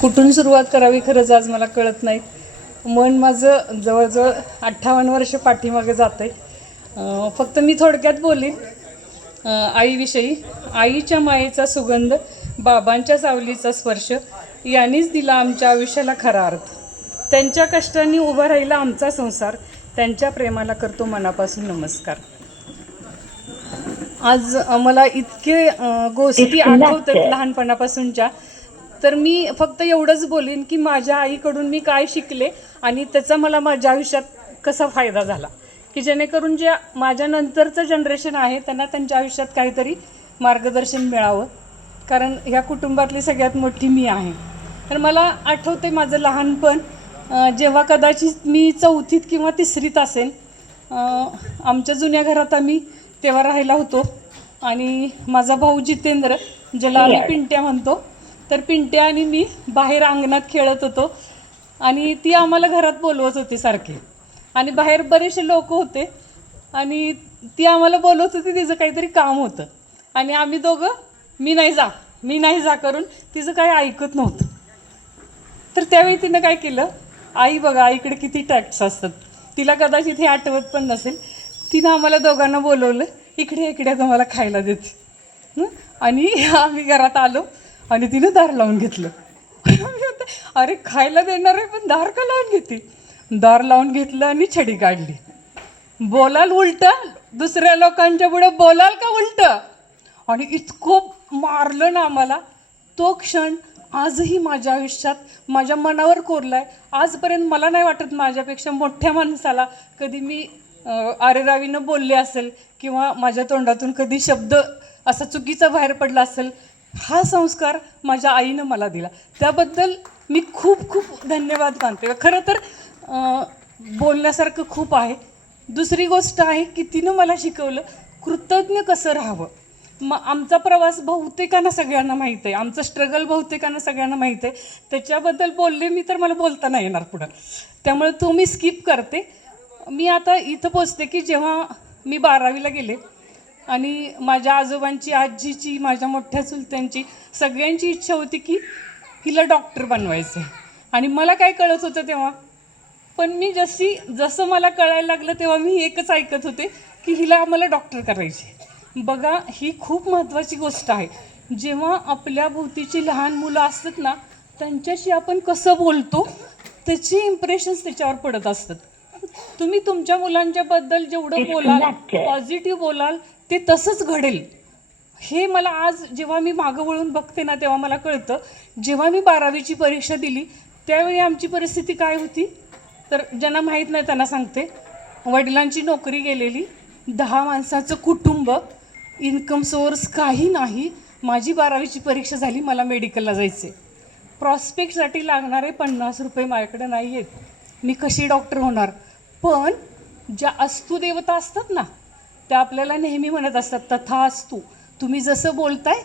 कुठून सुरुवात करावी खरंच आज मला कळत नाही. मन माझं जवळजवळ 58 वर्ष पाठीमागे जातं आहे. फक्त मी थोडक्यात बोलीन आईविषयी. आईच्या मायेचा सुगंध, बाबांच्या सावलीचा स्पर्श यांनीच दिला आमच्या आयुष्याला खरा अर्थ. त्यांच्या कष्टांनी उभा राहिला आमचा संसार, त्यांच्या प्रेमाला करतो मनापासून नमस्कार. आज मला इतके गोष्टी आठवतात लहानपणापासूनच्या, तर मी फक्त एवढंच बोलीन की माझ्या आईकडून मी काय शिकले आणि त्याचा मला माझ्या आयुष्यात कसा फायदा झाला, की जेणेकरून जे माझ्या नंतरचं जनरेशन आहे त्यांना त्यांच्या आयुष्यात काहीतरी मार्गदर्शन मिळावं. कारण ह्या कुटुंबातली सगळ्यात मोठी मी आहे. तर मला आठवते माझं लहानपण, जेव्हा कदाचित मी 4थीत किंवा 3रीत असेल. आमच्या जुन्या घरात आम्ही तेव्हा राहायला होतो आणि माझा भाऊ जितेंद्र, ज्याला आम्ही पिंट्या म्हणतो, तर पिंट्या आणि मी बाहेर अंगणात खेळत होतो आणि ती आम्हाला घरात बोलवत होती सारखे. आणि बाहेर बरेचसे लोक होते आणि ती आम्हाला बोलवत होती, तिचं काहीतरी काम होतं आणि आम्ही दोघं मी नाही जा करून तिचं काही ऐकत नव्हतं. तर त्यावेळी तिनं काय केलं, आई बघा आईकडे किती टॅक्ट्स असतात, तिला कदाचित हे आठवत पण नसेल. तिनं आम्हाला दोघांना बोलवलं, इकडे तुम्हाला खायला देते. आणि आम्ही घरात आलो आणि तिनं दार लावून घेतलं. अरे खायला देणार आहे पण दार का लावून घेते. दार लावून घेतलं आणि छडी काढली. बोलाल उलटं, दुसऱ्या लोकांच्या पुढे बोलाल का उलटं. आणि इतकं मारलं ना आम्हाला. तो क्षण आजही माझ्या आयुष्यात माझ्या मनावर कोरलाय. आजपर्यंत मला नाही वाटत माझ्यापेक्षा मोठ्या माणसाला कधी मी आरेरावीनं बोलले असेल किंवा माझ्या तोंडातून कधी शब्द असा चुकीचा बाहेर पडला असेल. हा संस्कार माझ्या आईनं मला दिला, त्याबद्दल मी खूप खूप धन्यवाद मानते. खरं तर बोलण्यासारखं खूप आहे. दुसरी गोष्ट आहे की तिनं मला शिकवलं कृतज्ञ कसं राहावं. आमचा प्रवास बहुतेकांना सगळ्यांना माहीत आहे, आमचं स्ट्रगल बहुतेकांना सगळ्यांना माहीत आहे. त्याच्याबद्दल बोलले मी तर मला बोलता नाही येणार पुढं, त्यामुळे तो मी स्किप करते. मी आता इथं पोचते की जेव्हा मी 12वीला गेले आणि माझ्या आजोबांची, आजीची, माझ्या मोठ्या चुलत्यांची सगळ्यांची इच्छा होती की हिला डॉक्टर बनवायचं आहे. आणि मला काय कळत होतं तेव्हा, पण मी जसं मला कळायला लागलं तेव्हा मी एकच ऐकत होते की हिला आम्हाला डॉक्टर करायचे. बघा ही खूप महत्त्वाची गोष्ट आहे. जेव्हा आपल्या भोवतीची लहान मुलं असतात ना, त्यांच्याशी आपण कसं बोलतो त्याचे इम्प्रेशन्स त्याच्यावर पडत असतात. तुम्ही तुमच्या मुलांच्याबद्दल जेवढं बोलाल, पॉझिटिव्ह बोलाल, ते तसंच घडेल. हे मला आज जेव्हा मी मागं वळून बघते ना तेव्हा मला कळतं. जेव्हा मी 12वीची परीक्षा दिली त्यावेळी आमची परिस्थिती काय होती, तर ज्यांना माहीत नाही त्यांना सांगते. वडिलांची नोकरी गेलेली, 10 माणसाचं कुटुंब, इन्कम सोर्स काही नाही. माझी 12वीची परीक्षा झाली, मला मेडिकलला जायचे. प्रॉस्पेक्टसाठी लागणारे 50 रुपये माझ्याकडे नाही आहेत. मी कशी डॉक्टर होणार. पण ज्या अस्तुदेवता असतात ना, त्या आपल्याला नेहमी म्हणत असतात तथास्तु, तुम्ही जसं बोलताय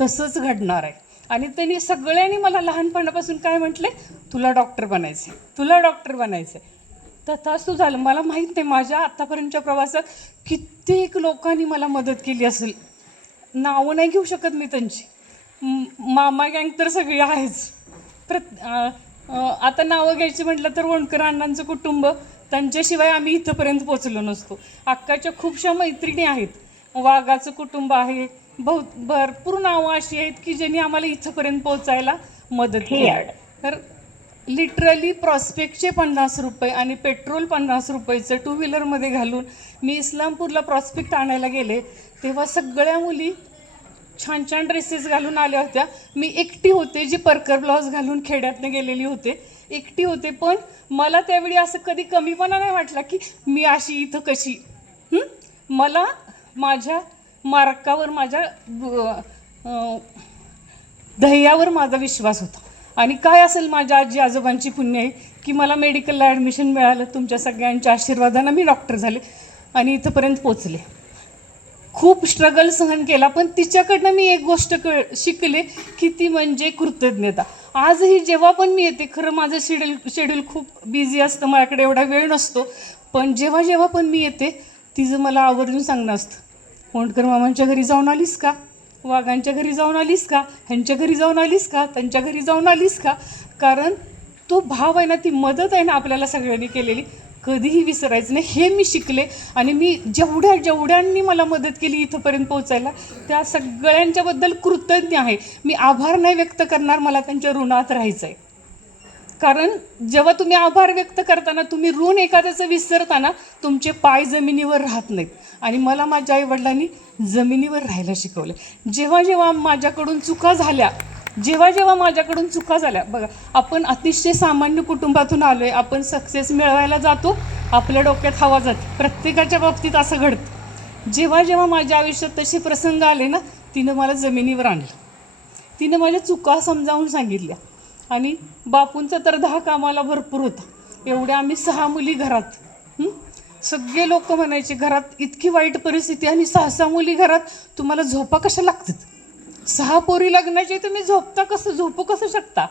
तसंच घडणार आहे. आणि त्यांनी सगळ्यांनी मला लहानपणापासून काय म्हटले, तुला डॉक्टर बनायचं आहे, तुला डॉक्टर बनायचं आहे. तथास्तु झालं. मला माहीत नाही माझ्या आत्तापर्यंतच्या प्रवासात कित्येक लोकांनी मला मदत केली असेल. नावं नाही घेऊ शकत मी त्यांची. मामा गँग तर सगळी आहेच. आता नावं घ्यायची म्हटलं तर वणकर अण्णांचं कुटुंब, त्यांच्याशिवाय आम्ही इथंपर्यंत पोचलो नसतो. अक्काच्या खूपशा मैत्रिणी आहेत. वाघाचं कुटुंब आहे. भरपूर नावं अशी आहेत की ज्यांनी आम्हाला इथंपर्यंत पोचायला मदत केली. तर लिटरली प्रॉस्पेक्टचे 50 रुपये आणि पेट्रोल 50 रुपयेचं 2 व्हीलरमध्ये घालून मी इस्लामपूरला प्रॉस्पेक्ट आणायला गेले. तेव्हा सगळ्या मुली छान छान ड्रेसेस घालून आल्या होत्या. मी एकटी होते जी परकर ब्लाऊज घालून खेड्यातनं गेलेली होते, एकटी होते. पण मला त्यावेळी असं कधी कमीपणा नाही वाटला की मी अशी इथं कशी. मला माझ्या मार्कावर, माझ्या ध्येयावर माझा विश्वास होता. आणि काय असेल माझ्या आजी आजोबांची पुण्य आहे की मला मेडिकलला ॲडमिशन मिळालं. तुमच्या सगळ्यांच्या आशीर्वादानं मी डॉक्टर झाले आणि इथंपर्यंत पोचले. खूप स्ट्रगल सहन केला, पण तिच्याकडनं मी एक गोष्ट शिकले की ती म्हणजे कृतज्ञता. आजही जेव्हा पण मी येते, खरं माझं शेड्यूल खूप बिझी असतं, माझ्याकडे एवढा वेळ नसतो, पण जेव्हा पण मी येते तिचं मला आवर्जून सांगणं असतं, कोंडकर मामांच्या घरी जाऊन आलीस का, वाघांच्या घरी जाऊन आलीस का, ह्यांच्या घरी जाऊन आलीस का, त्यांच्या घरी जाऊन आलीस का. कारण तो भाव आहे ना, ती मदत आहे ना आपल्याला सगळ्यांनी केलेली, कधीही विसरायचं नाही. हे मी शिकले. आणि मी जेवढ्यांनी मला मदत केली इथंपर्यंत पोहोचायला, त्या सगळ्यांच्याबद्दल कृतज्ञ आहे. मी आभार नाही व्यक्त करणार, मला त्यांच्या ऋणात राहायचं आहे. कारण जेव्हा तुम्ही आभार व्यक्त करताना, तुम्ही ऋण एखाद्याचं विसरताना, तुमचे पाय जमिनीवर राहत नाहीत. आणि मला माझ्या आईवडिलांनी जमिनीवर राहायला शिकवलं. जेव्हा जेव्हा माझ्याकडून चुका झाल्या, बघा, आपण अतिशय सामान्य कुटुंबातून आलो आहे, आपण सक्सेस मिळवायला जातो, आपल्या डोक्यात हवा जाते. प्रत्येकाच्या बाबतीत असं घडतं. जेव्हा जेव्हा माझ्या आयुष्यात तसे प्रसंग आले ना, तिनं मला जमिनीवर आणलं. तिनं माझ्या चुका समजावून सांगितल्या. आणि बापूंचा तर 10 कामाला भरपूर होता. एवढ्या आम्ही 6 मुली घरात. सगळे लोक म्हणायचे, घरात इतकी वाईट परिस्थिती आणि 6 मुली घरात, तुम्हाला झोपा कशा लागतात, 6 पोरी लग्नाची, तुम्ही झोपू कसं शकता.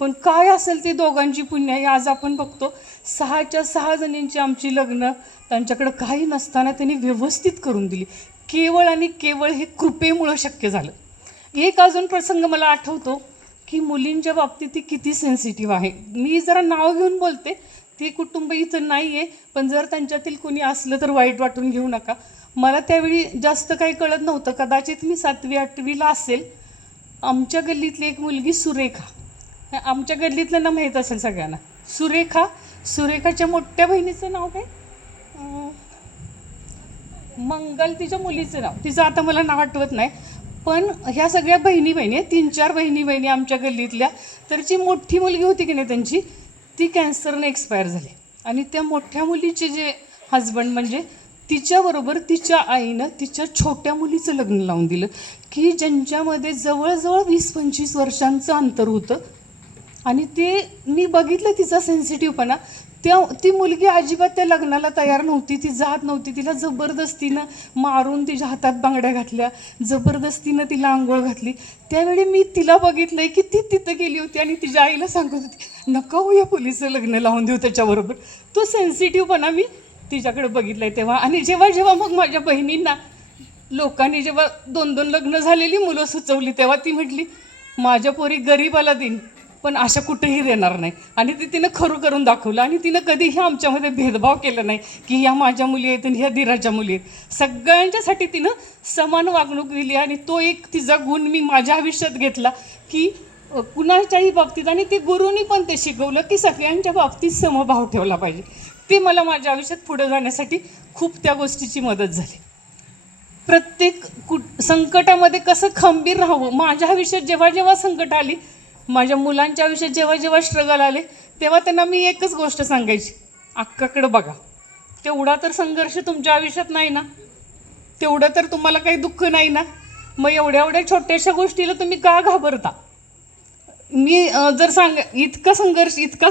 पण काय असेल ती दोघांची पुण्याई, आज आपण बघतो 6च्या 6 जणींची आमची लग्न त्यांच्याकडे काही नसताना त्यांनी व्यवस्थित करून दिली. केवळ आणि केवळ हे कृपेमुळं शक्य झालं. एक अजून प्रसंग मला आठवतो की मुलींच्या बाबतीत ती किती सेन्सिटिव्ह आहे. मी जरा नाव घेऊन बोलते, ते कुटुंब इथं नाही आहे, पण जर त्यांच्यातील कोणी असलं तर वाईट वाटून घेऊ नका. मला त्यावेळी जास्त काही कळत नव्हतं, कदाचित मी 7वी-8वीला असेल. आमच्या गल्लीतली एक मुलगी सुरेखा, आमच्या गल्लीतल्यांना माहीत असेल सगळ्यांना, सुरेखाच्या मोठ्या बहिणीचं नाव काय, मंगल, तिच्या मुलीचं नाव, तिचं आता मला नाव आठवत नाही. पण ह्या सगळ्या बहिणी 3-4 बहिणी आमच्या गल्लीतल्या. तर जी मोठी मुलगी होती की नाही त्यांची, ती कॅन्सरने एक्सपायर झाली. आणि त्या मोठ्या मुलीचे जे हजबंड, म्हणजे तिच्याबरोबर तिच्या आईनं तिच्या छोट्या मुलीचं लग्न लावून दिलं, की ज्यांच्यामध्ये जवळजवळ 20-25 वर्षांचं अंतर होतं. आणि ते मी बघितलं तिचा सेन्सिटिव्हपणा. ती मुलगी अजिबात त्या लग्नाला तयार नव्हती, ती जात नव्हती. तिला जबरदस्तीनं मारून तिच्या हातात बांगड्या घातल्या, जबरदस्तीनं तिला आंघोळ घातली. त्यावेळी मी तिला बघितलं की ती तिथं गेली होती आणि तिच्या आईला सांगत होती, नका हो या पोलीसचं लग्न लावून देऊ त्याच्याबरोबर. तो सेन्सिटिव्हपणा मी तिच्याकडे बघितला आहे तेव्हा. आणि जेव्हा मग माझ्या बहिणींना लोकांनी जेव्हा 2-2 लग्न झालेली मुलं सुचवली, तेव्हा ती म्हटली, माझ्या पोरी गरीबाला देईन पण अशा कुठेही देणार नाही. आणि ते तिनं खरं करून दाखवलं. आणि तिनं कधीही आमच्यामध्ये भेदभाव केला नाही की ह्या माझ्या मुली आहेत आणि ह्या दिराच्या मुली आहेत. सगळ्यांच्यासाठी तिनं समान वागणूक दिली. आणि तो एक तिचा गुण मी माझ्या आयुष्यात घेतला की कुणाच्याही बाबतीत, आणि ते गुरुनी पण ते शिकवलं की सगळ्यांच्या बाबतीत समभाव ठेवला पाहिजे. ते मला माझ्या आयुष्यात पुढे जाण्यासाठी खूप त्या गोष्टीची मदत झाली. प्रत्येक संकटामध्ये कसं खंबीर राहावं. माझ्या आयुष्यात जेव्हा जेव्हा संकट आली, माझ्या मुलांच्या आयुष्यात जेव्हा जेव्हा स्ट्रगल आले, तेव्हा त्यांना मी एकच गोष्ट सांगायची, अक्काकडं बघा. तेवढा तर संघर्ष तुमच्या आयुष्यात नाही ना, तेवढं तर तुम्हाला काही दुःख नाही ना, मग एवढ्या छोट्याशा गोष्टीला तुम्ही का घाबरता. मी जर इतका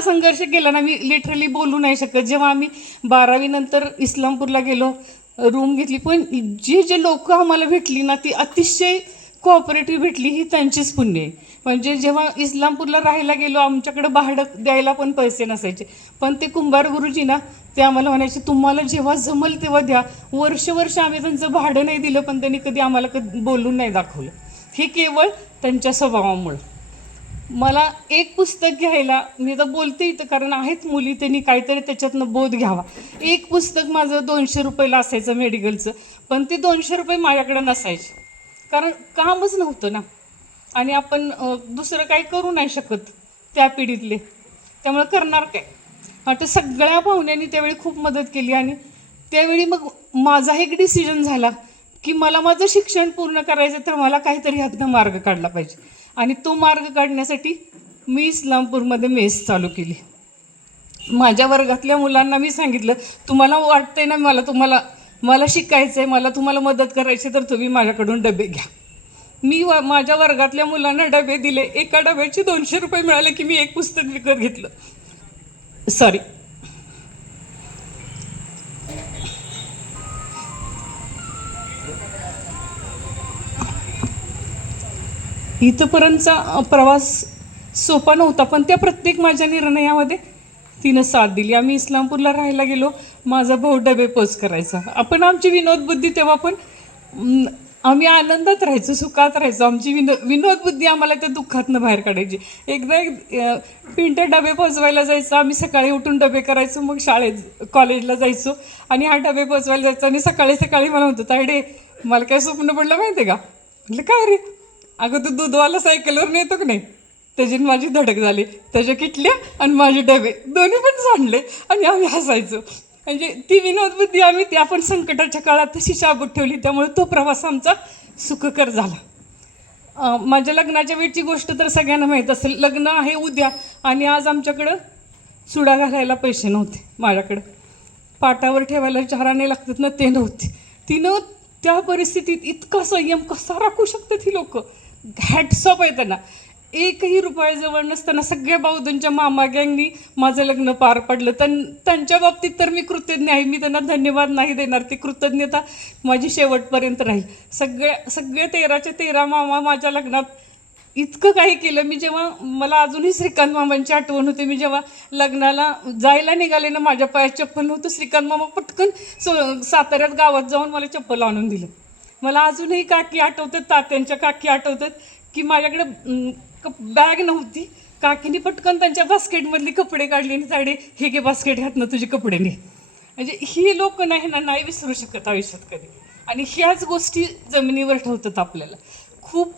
संघर्ष केला ना, मी लिटरली बोलू नाही शकत. जेव्हा आम्ही 12वी नंतर इस्लामपूरला गेलो, रूम घेतली, पण जे लोक आम्हाला भेटली ना, ती अतिशय कोऑपरेटिव्ह भेटली. ही त्यांचीच पुण्य आहे. म्हणजे जेव्हा इस्लामपूरला राहायला गेलो, आमच्याकडे भाडं द्यायला पण पैसे नसायचे, पण ते कुंभार गुरुजी ना, ते आम्हाला म्हणायचे, तुम्हाला जेव्हा जमल तेव्हा द्या. वर्ष आम्ही त्यांचं भाडं नाही दिलं, पण त्यांनी कधी आम्हाला बोलून नाही दाखवलं. हे केवळ त्यांच्या स्वभावामुळं. मला एक पुस्तक घ्यायला, मी तर बोलते इथं कारण आहेत मुली, त्यांनी काहीतरी त्याच्यातनं बोध घ्यावा. एक पुस्तक माझं 200 रुपयाला असायचं मेडिकलचं, पण ते 200 रुपये माझ्याकडे नसायचे, कारण कामच नव्हतं ना. आणि आपण दुसरं काही करू नाही शकत त्या पिढीतले, त्यामुळे करणार काय. आता सगळ्या पाहुण्यांनी त्यावेळी खूप मदत केली. आणि त्यावेळी मग माझा एक डिसिजन झाला की मला माझं शिक्षण पूर्ण करायचं, तर मला काहीतरी ह्यातनं मार्ग काढला पाहिजे. आणि तो मार्ग काढण्यासाठी मी इस्लामपूरमध्ये मेस चालू केली. माझ्या वर्गातल्या मुलांना मी सांगितलं, तुम्हाला वाटतंय ना मला शिकायचं आहे, मला तुम्हाला मदत करायची, तर तुम्ही माझ्याकडून डबे घ्या. मी माझ्या वर्गातल्या मुलांना डबे दिले. एका डब्याचे 200 रुपये मिळाले की मी एक पुस्तक विकत घेतलं. सॉरी, इथंपर्यंतचा प्रवास सोपा नव्हता, पण त्या प्रत्येक माझ्या निर्णयामध्ये तिनं साथ दिली. आम्ही इस्लामपूरला राहायला गेलो, माझा भाऊ डबे पोच करायचा. आपण आमची विनोद बुद्धी तेव्हा पण आम्ही आनंदात राहायचो, सुखात राहायचो. आमची विनोद बुद्धी आम्हाला त्या दुःखातनं बाहेर काढायची. एकदा पिंट्या डबे पोचवायला जायचं, आम्ही सकाळी उठून डबे करायचो, मग शाळेत कॉलेजला जायचो आणि हा डबे पोचवायला जायचो आणि सकाळी सकाळी मला म्हणतो, तायडे मला काय स्वप्न पडलं माहिती आहे का? म्हटलं काय रे? अगं तू दूधवाला सायकलवर नेतो की नाही, त्याची माझी धडक झाली, त्याच्या किटल्या आणि माझे डबे दोन्ही पण सांडले आणि आम्ही हसायचो. म्हणजे ती विनोदबुद्धी आम्ही ती आपण संकटाच्या काळात तशी शाबूत ठेवली, त्यामुळे तो प्रवास आमचा सुखकर झाला. माझ्या लग्नाच्या वेळची गोष्ट तर सगळ्यांना माहीत असेल. लग्न आहे उद्या आणि आज आमच्याकडं चुडा घालायला पैसे नव्हते. माझ्याकडं पाटावर ठेवायला 4 आणे लागतात ना, ते नव्हते. तिनं त्या परिस्थितीत इतका संयम कसा राखू शकतात ही लोक, हॅट्स ऑफ आहे त्यांना. एकही रुपयाजवळ नसताना सगळ्या बौद्धांच्या मामा गँगनी माझं लग्न पार पडलं. त्यांच्या बाबतीत तर मी कृतज्ञ आहे. मी त्यांना धन्यवाद नाही देणार, ती कृतज्ञता माझी शेवटपर्यंत राहील. सगळे 13च्या 13 मामा माझ्या लग्नात इतकं काही केलं. मी जेव्हा मला अजूनही श्रीकांत मामांची आठवण होते. मी जेव्हा लग्नाला जायला निघाले ना, माझ्या पायात चप्पल नव्हतं, श्रीकांत मामा पटकन साताऱ्यात गावात जाऊन मला चप्पल आणून दिलं. मला अजूनही काकी आठवतात, तात्यांच्या काकी आठवतात की माझ्याकडे बॅग नव्हती, काकीने पटकन त्यांच्या बास्केटमधली कपडे काढले आणि साडे हे घे बास्केट, ह्यातनं तुझे कपडे ने. म्हणजे ही लोक नाही विसरू शकत आयुष्यात कधी. आणि ह्याच गोष्टी जमिनीवर ठेवतात आपल्याला. खूप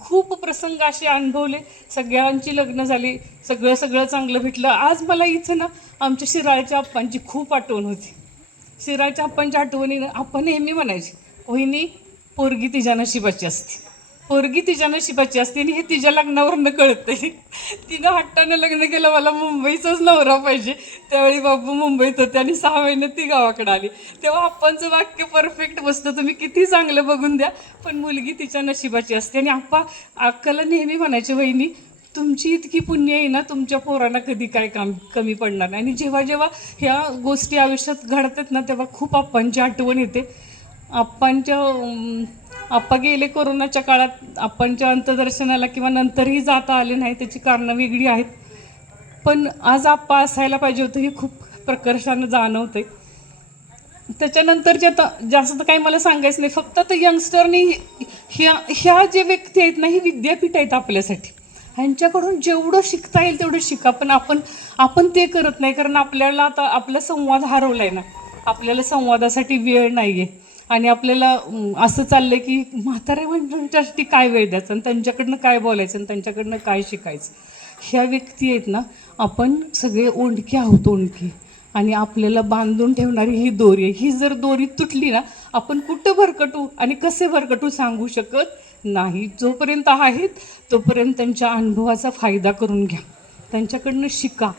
खूप प्रसंग असे अनुभवले. सगळ्यांची लग्न झाली, सगळं चांगलं भेटलं. आज मला इथं ना आमच्या शिराळच्या आप्पांची खूप आठवण होती. शिराळच्या आप्पांच्या आठवणीनं आपण नेहमी म्हणायची, वहिनी पोरगी तिच्या नशिबाची असते, पोरगी तिच्या नशिबाची असते. आणि हे तिच्या लग्नावरनं कळतंय. तिनं हट्टानं लग्न केलं, मला मुंबईचाच नवरा पाहिजे. त्यावेळी बाबू मुंबईत होते आणि 6 महिन्यात ती गावाकडे आली. तेव्हा आप्पांचं वाक्य परफेक्ट बसतं, तुम्ही किती चांगलं बघून द्या पण मुलगी तिच्या नशिबाची असते. आणि आप्पा अक्काला नेहमी म्हणायचे, वहिनी तुमची इतकी पुण्य आहे ना, तुमच्या पोरांना कधी काय काम कमी पडणार नाही. आणि जेव्हा जेव्हा ह्या गोष्टी आयुष्यात घडतात ना, तेव्हा खूप आप्पांची आठवण येते. आप्पा गेले कोरोनाच्या काळात. आप्पांच्या अंत्यदर्शनाला किंवा नंतरही जाता आले नाही, त्याची कारणं वेगळी आहेत. पण आज आप्पा असायला पाहिजे होतं हे खूप प्रकर्षानं जाणवतंय. त्याच्यानंतरच्या आता जास्त काही मला सांगायचं नाही. फक्त तर यंगस्टरनी ह्या जे व्यक्ती आहेत ना, ही विद्यापीठ आहेत आपल्यासाठी. ह्यांच्याकडून जेवढं शिकता येईल तेवढं शिका. पण आपण ते करत नाही, कारण आपल्याला आता आपला संवाद हरवला आहे ना. आपल्याला संवादासाठी वेळ नाही आहे. आणि आपल्याला असं चाललंय की म्हाताऱ्या माणसांच्यासाठी काय वेळ द्यायचं आणि त्यांच्याकडनं काय बोलायचं आणि त्यांच्याकडनं काय शिकायचं. ह्या व्यक्ती आहेत ना, आपण सगळे ओंडके आहोत, ओंडके. आणि आपल्याला बांधून ठेवणारी ही दोरी आहे. ही जर दोरी तुटली ना, आपण कुठं भरकटू आणि कसे भरकटू सांगू शकत नाही. जोपर्यंत आहेत तोपर्यंत त्यांच्या अनुभवाचा फायदा करून घ्या, त्यांच्याकडनं शिका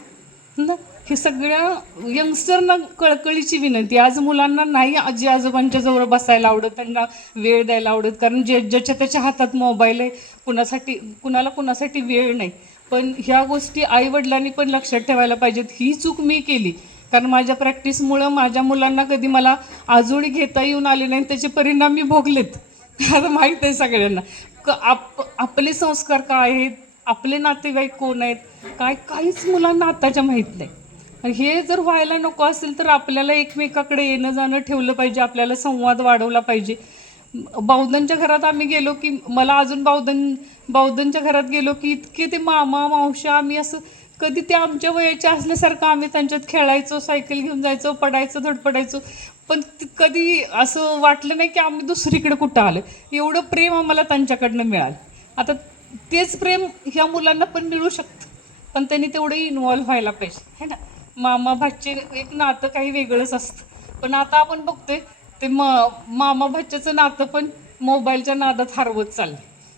ना. हे सगळ्या यंगस्टरना कळकळीची विनंती. आज मुलांना नाही आजी आजोबांच्या जवळ बसायला आवडत, त्यांना वेळ द्यायला आवडत, कारण ज्याच्या त्याच्या हातात मोबाईल आहे. कुणासाठी वेळ नाही. पण ह्या गोष्टी आईवडिलांनी पण लक्षात ठेवायला पाहिजेत. ही चूक मी केली, कारण माझ्या प्रॅक्टिसमुळं माझ्या मुलांना कधी मला आजोळी घेता येऊन आले नाही, त्याचे परिणाम मी भोगलेत. आता माहीत आहे सगळ्यांना आपले संस्कार काय आहेत, आपले नातेवाईक कोण आहेत, काहीच मुलांना आताच्या माहीत नाही. हे जर व्हायला नको असेल तर आपल्याला एकमेकाकडे येणं जाणं ठेवलं पाहिजे, आपल्याला संवाद वाढवला पाहिजे. बौद्धांच्या घरात आम्ही गेलो की मला अजून बौद्धांच्या घरात गेलो की इतके ते मामा मावशा, आम्ही असं कधी ते आमच्या वयाचे असल्यासारखं आम्ही त्यांच्यात खेळायचो, सायकल घेऊन जायचो, पडायचो, धडपडायचो. पण कधी असं वाटलं नाही की आम्ही दुसरीकडे कुठं आलं. एवढं प्रेम आम्हाला त्यांच्याकडनं मिळालं. आता तेच प्रेम ह्या मुलांना पण मिळू शकतं, पण त्यांनी तेवढं इन्व्हॉल्व्ह व्हायला पाहिजे, है ना. मामा भाचे एक नातं काही वेगळंच असतं. पण आता आपण बघतोय ते मामा भाच्याचं नातं पण मोबाईलच्या नादात हरवत चाललं.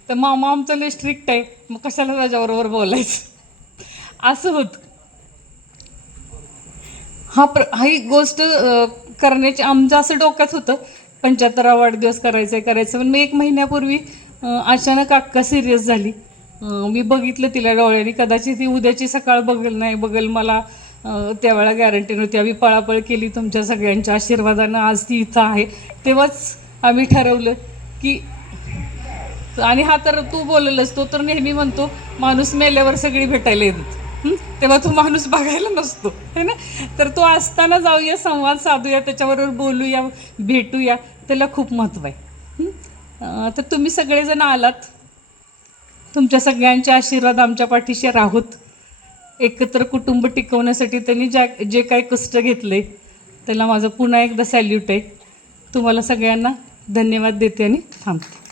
तर मामा आमचं लय स्ट्रिक्ट आहे, मग कशाला त्याच्याबरोबर बोलायचं असं होतं. ही गोष्ट करण्याची आमचं असं डोक्यात होतं, 75वा वाढदिवस करायचं. पण मी 1 महिन्यापूर्वी अचानक अक्का सिरियस झाली. मी बघितलं तिला डोळ्यांनी, कदाचित ती उद्याची सकाळ बघेल मला त्यावेळेला गॅरंटी नव्हती. आम्ही पळापळ केली तुमच्या सगळ्यांच्या आशीर्वादानं आज ती इथं आहे. तेव्हाच आम्ही ठरवलं की, आणि हा तर तू बोललंस, तो तर नेहमी म्हणतो माणूस मेल्यावर सगळी भेटायला येतात, तेव्हा तो माणूस बघायला नसतो, है ना. तर तो असताना जाऊया, संवाद साधूया, त्याच्याबरोबर बोलूया, भेटूया, त्याला खूप महत्त्व आहे. तर तुम्ही सगळेजण आलात, तुमच्या सगळ्यांचे आशीर्वाद आमच्या पाठीशी राहूत. एकत्र कुटुंब टिकवण्यासाठी त्यांनी जे काही कष्ट घेतले त्याला माझं पुन्हा एकदा सॅल्यूट आहे. तुम्हाला सगळ्यांना धन्यवाद देते आणि थांबते.